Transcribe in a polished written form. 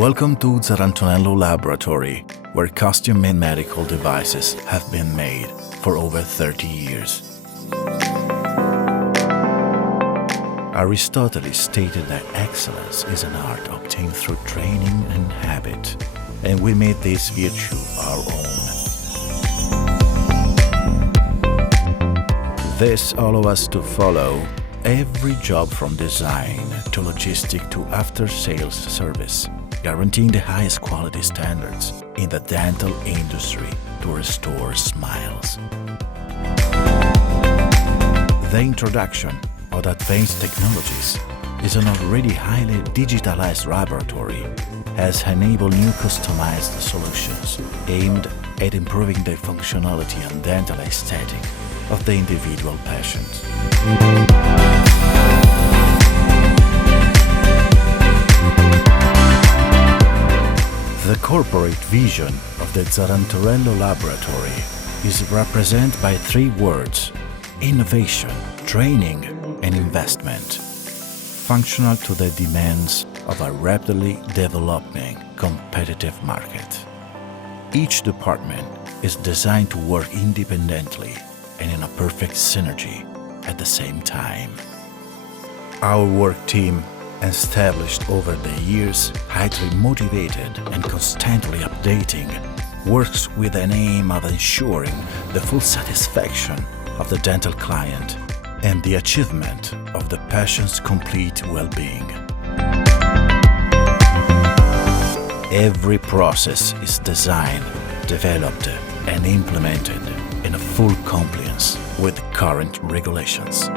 Welcome to Zarantonello Laboratory, where custom-made medical devices have been made for over 30 years. Aristotle stated that excellence is an art obtained through training and habit, and we made this virtue our own. This allows us to follow every job from design to logistic to after-sales service, guaranteeing the highest quality standards in the dental industry to restore smiles. The introduction of advanced technologies is an already highly digitalized laboratory has enabled new customized solutions aimed at improving the functionality and dental aesthetic of the individual patient. The corporate vision of the Zarantonello Laboratory is represented by three words: innovation, training, and investment, functional to the demands of a rapidly developing competitive market. Each department is designed to work independently and in a perfect synergy at the same time. Our work team, established over the years, highly motivated and constantly updating, works with an aim of ensuring the full satisfaction of the dental client and the achievement of the patient's complete well-being. Every process is designed, developed, and implemented in a full compliance with current regulations.